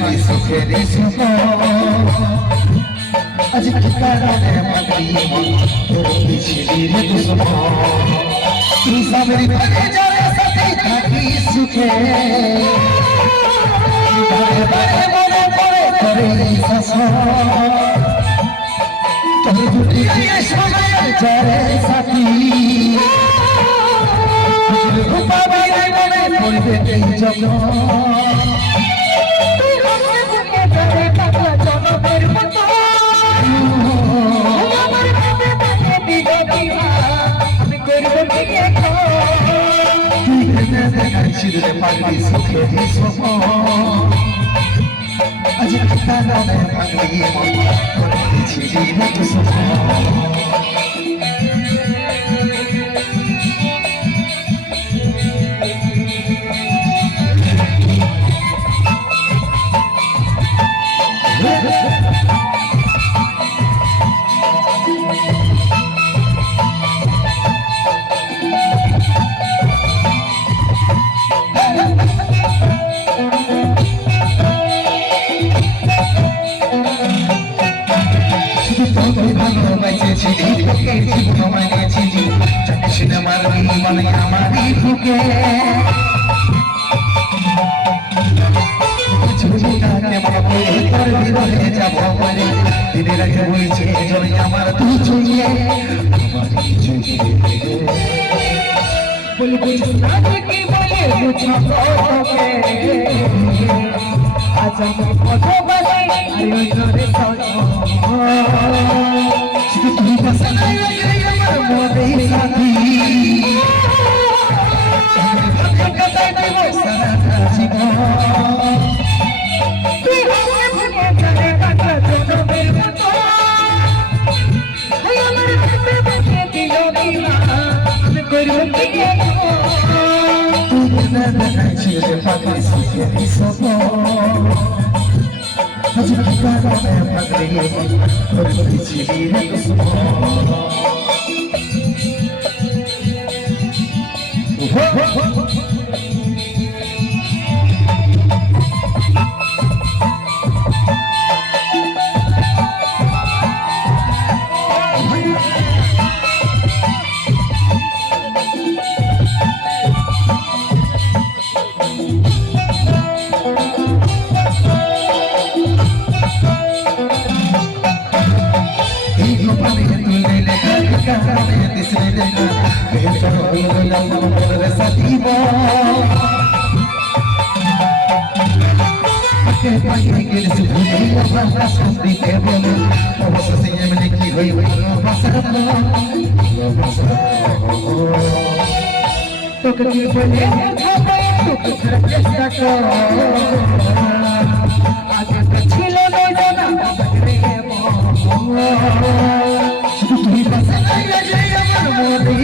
পাগলি সুখের সুখ আজ কি কারণে পাগলি তোর ছিলি রে দুশ্মন তুই সামরি বনে যাবে সাথে থাকি সুখে বারে বারে মনে পড়ে করে শাসন তোর দুটি সময় যারে সাথী রূপাবি মনে পড়বে এই জগৎ Şirine pagli sukhe hi somo Aaj kitana mein pagli mon Şirine tu somo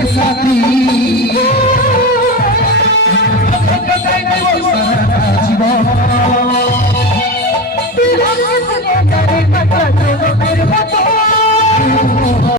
Sathi